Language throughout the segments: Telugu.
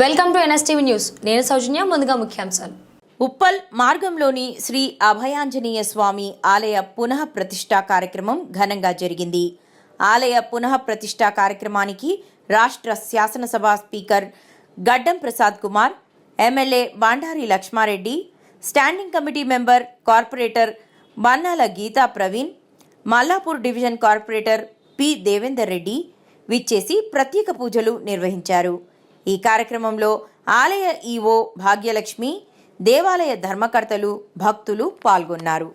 Welcome to NSTV news. నేను సౌజన్య ముందుగా ముఖ్యాంశాలు. ఉప్పల్ మార్గంలోని శ్రీ అభయాంజనేయ స్వామి ఆలయ పునః ప్రతిష్ఠా కార్యక్రమం ఘనంగా జరిగింది. ఆలయ పునః ప్రతిష్ఠా కార్యక్రమానికి రాష్ట్ర శాసనసభ speaker Gaddam Prasad Kumar MLA Bandari Laxma Reddy standing committee member corporator Bannala Geetha Praveen Mallapur division corporator P Devender Reddy విచ్చేసి ప్రత్యేక పూజలు నిర్వహించారు. ఈ కార్యక్రమంలో ఆలయ ఈవో భాగ్యలక్ష్మి దేవాలయ ధర్మకర్తలు భక్తులు పాల్గొన్నారు.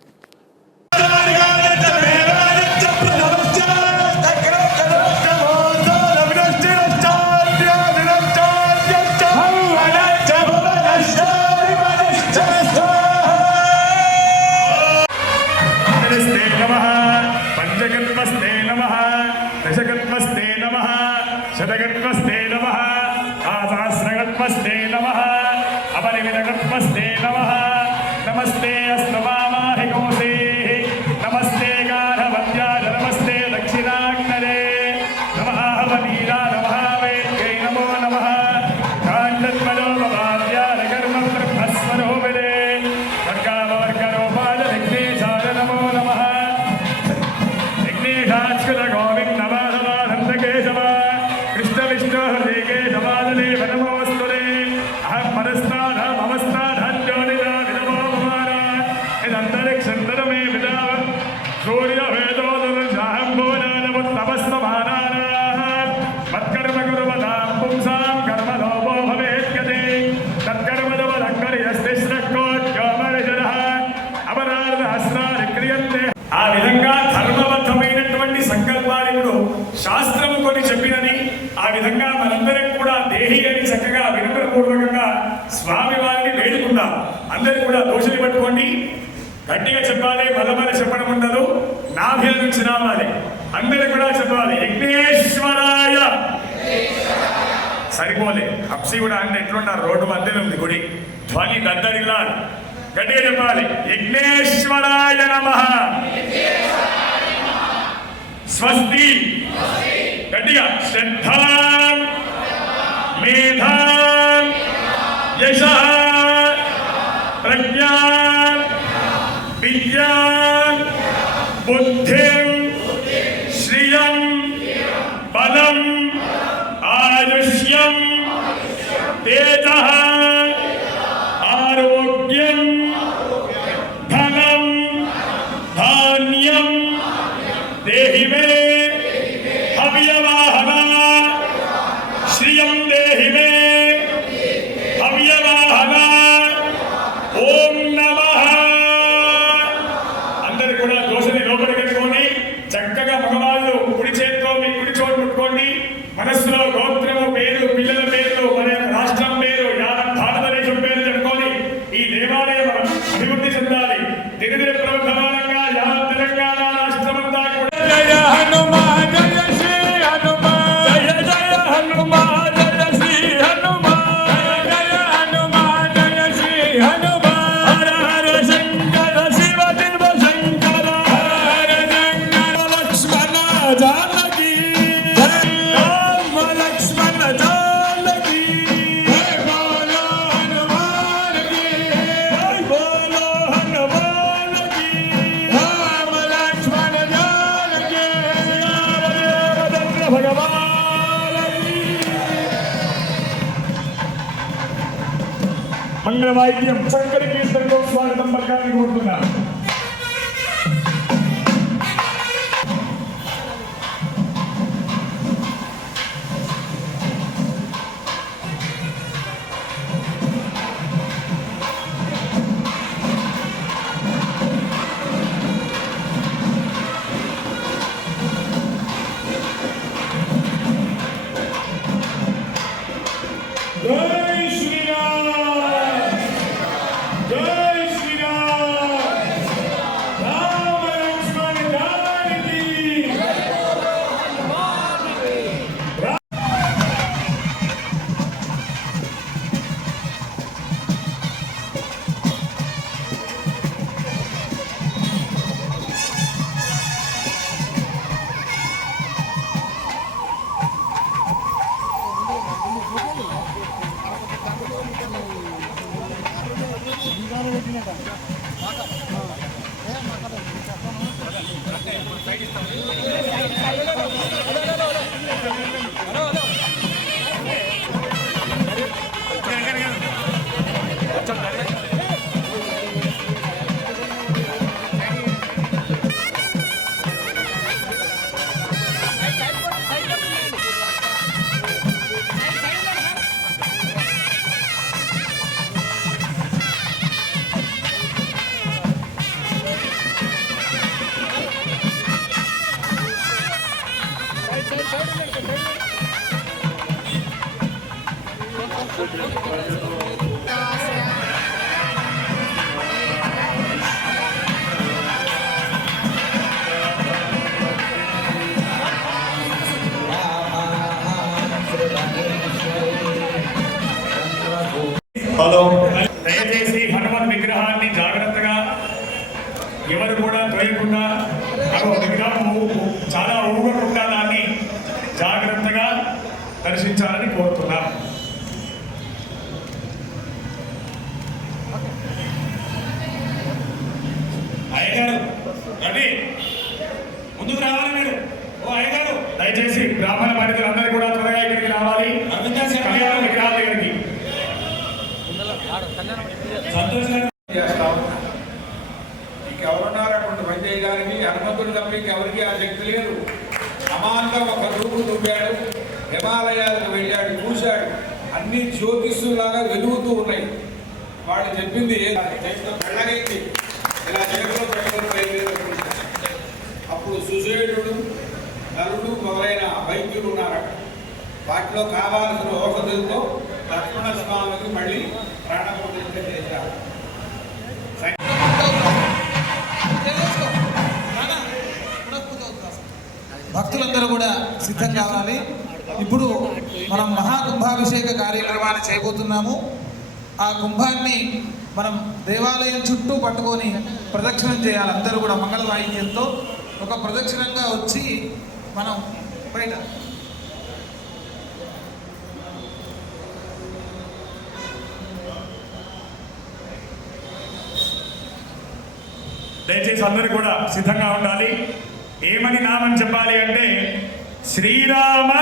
గట్టిగా చెప్పాలి బలమని చెప్పడం ఉండదు. నాభ్య నుంచి రావాలి. అందరూ కూడా చెప్పాలి. యజ్ఞేశ్వరాయ సరిపోలే. హప్సి కూడా అంటే ఎట్లున్నారు రోడ్డు మధ్యలో ఉంది గుడి. ధ్వని దద్దరిలా గట్టిగా చెప్పాలి. యజ్ఞేశ్వరాయ నమ. స్వస్తి. గట్టిగా. శ్రద్ధ. మేధ. యశ. బుద్ధిం శ్రియం బలం ఆయుష్యం తేజ ఆరోగ్యం ధనం ధాన్యం దేహి మే హవ్యవాహన శ్రియం దేహి మే വാദ്യവായിക്കും ചക്കരക്കീർത്തനവും സ്വാഗതം പറയാൻ കൊടുക്കുന്ന. ఎవరు కూడా తోయకుండా ఒక విగ్రహం దాంట్లో కావాల్సిన ఔషధంతో లక్ష్మణ స్వామికి మళ్ళీ ప్రాణప్రతిష్ఠ చేశారు. భక్తులందరూ కూడా సిద్ధం కావాలి. ఇప్పుడు మనం మహాకుంభాభిషేక కార్యక్రమాన్ని చేయబోతున్నాము. ఆ కుంభాన్ని మనం దేవాలయం చుట్టూ పట్టుకొని ప్రదక్షిణం చేయాలి. అందరూ కూడా మంగళ వాయిద్యంతో ఒక ప్రదక్షిణంగా వచ్చి మనం బయట దయచేసి అందరూ కూడా సిద్ధంగా ఉండాలి. ఏమని నామని చెప్పాలి అంటే శ్రీరామ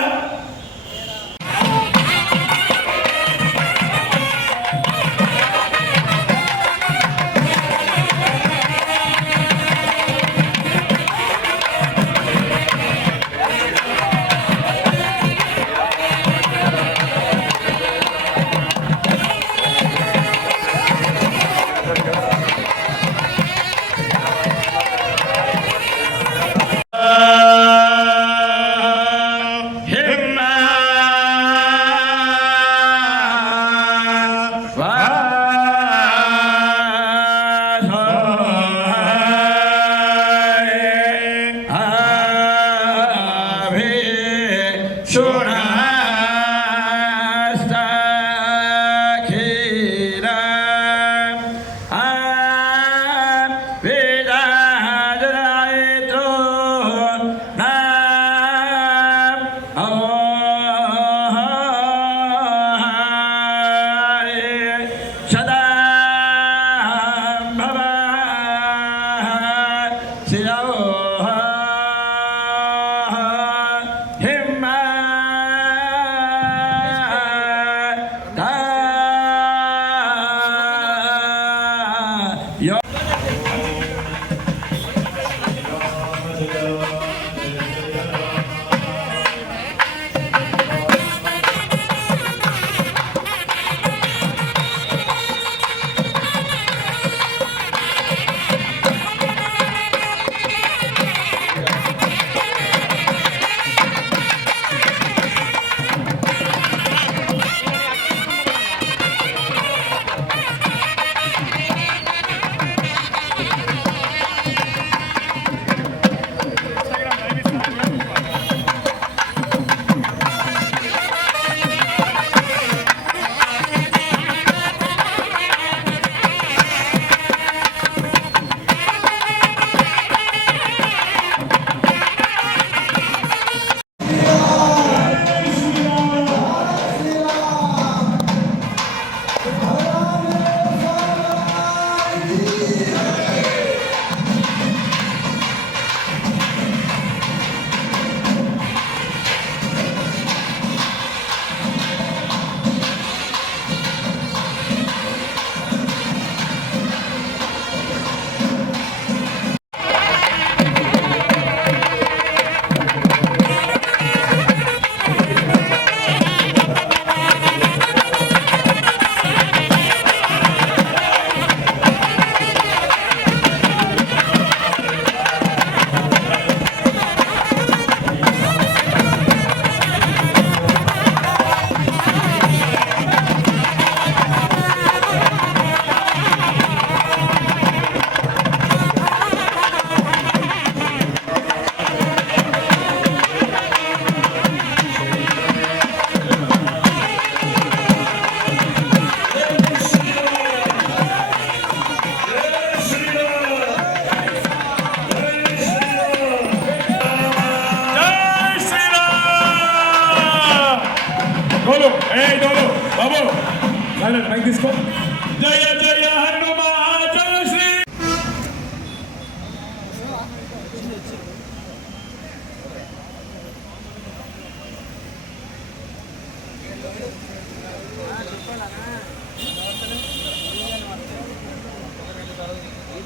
শোনাবে শোনা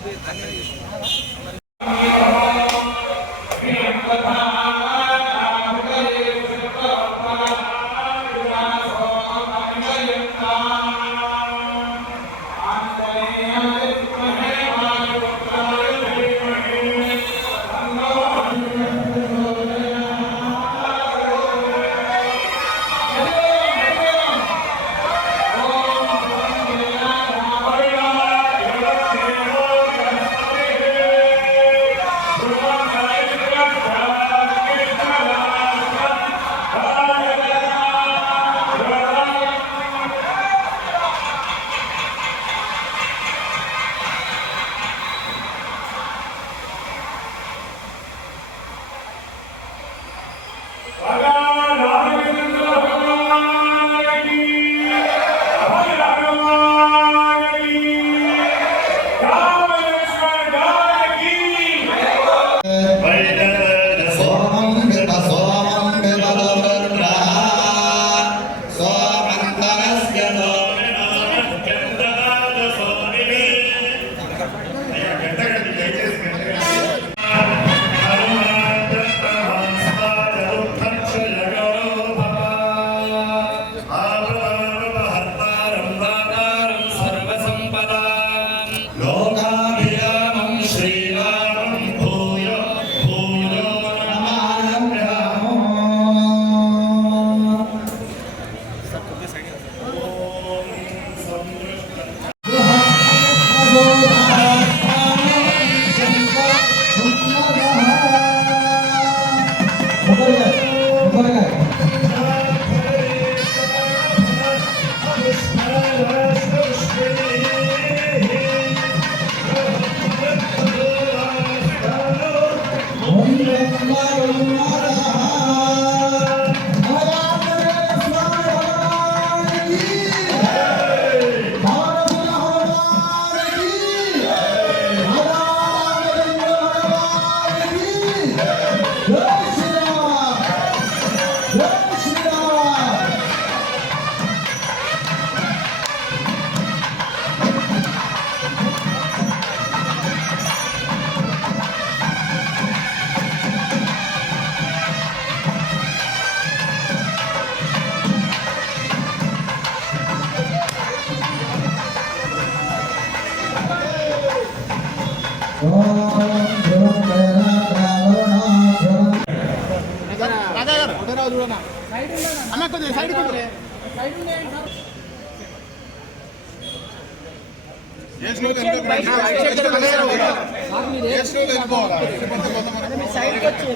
దాన్ని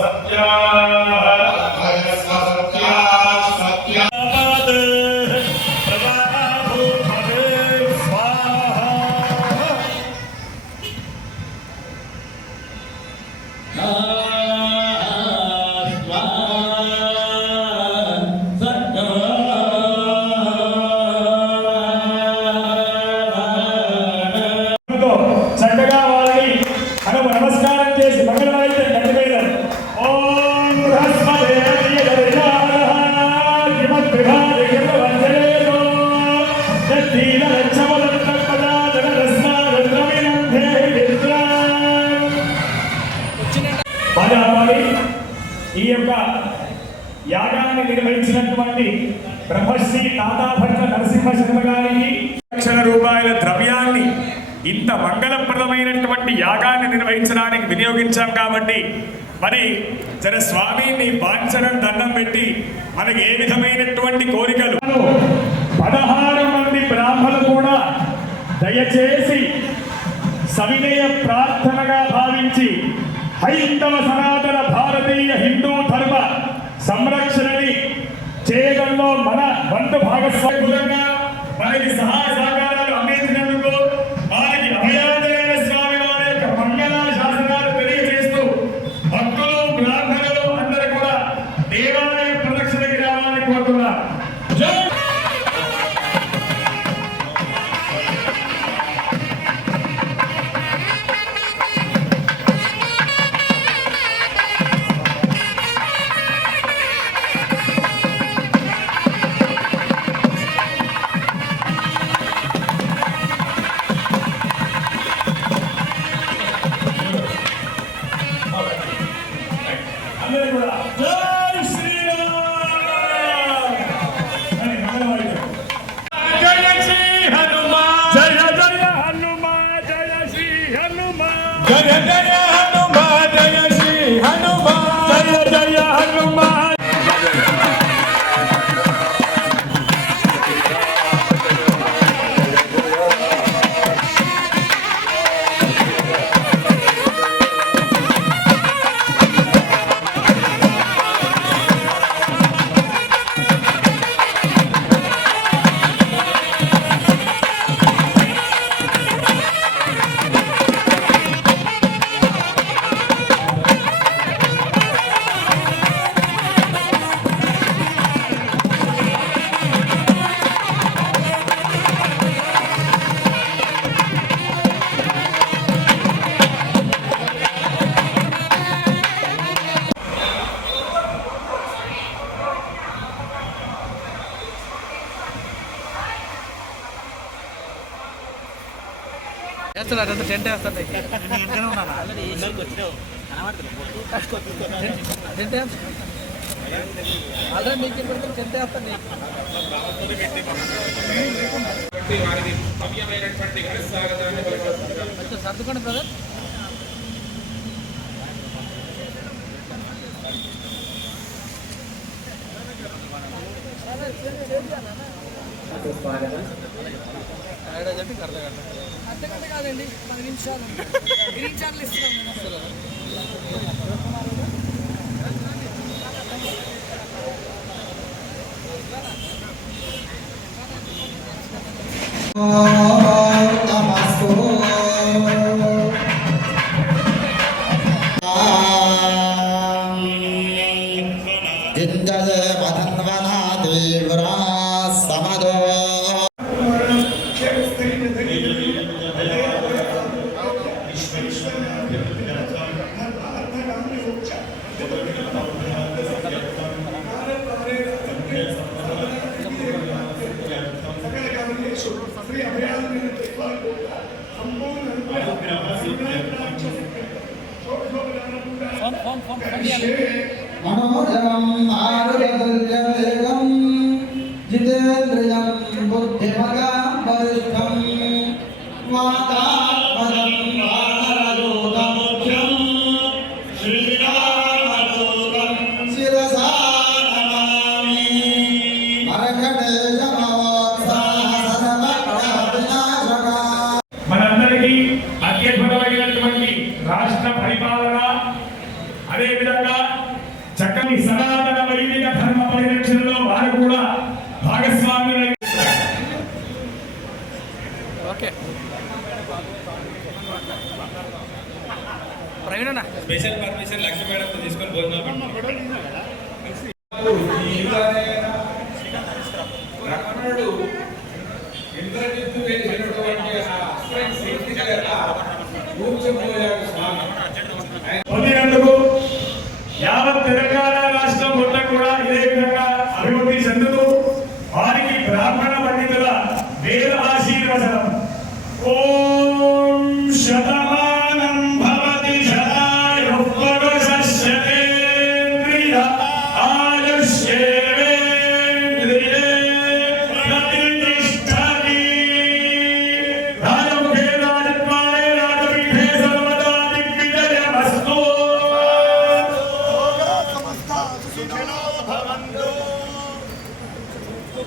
చక్కగా నిర్వహించినటువంటి బ్రహ్మశ్రీ తాతాభట్ల నరసింహ శర్మ గారికి లక్షల రూపాయల ద్రవ్యాన్ని ఇంత మంగళప్రదమైనటువంటి యాగాన్ని నిర్వహించడానికి వినియోగించాం కాబట్టి మరి జర స్వామిని బాంచడం దండం పెట్టి మనకి ఏ విధమైనటువంటి కోరికలు? పదహారు మంది బ్రాహ్మలు కూడా దయచేసి సవినయ ప్రార్థనగా భావించి హైందవ సనాతన భారతీయ హిందూ ధర్మ సంరక్షణ చేయడంలో మన వంతు భాగస్వామ్యంగా మనకి సహాయ సహకారం Yeah! Yeah! Yeah! వేస్తాడు అదంతా టెంట్ వేస్తాడు సర్దుకోండి బ్రదర్. గ్రీన్ చార్లు ఇస్తున్నాం కదా Oh जितेन्द्रियं बुद्धिमगा वरिष्ठ స్పెషల్ పర్పస్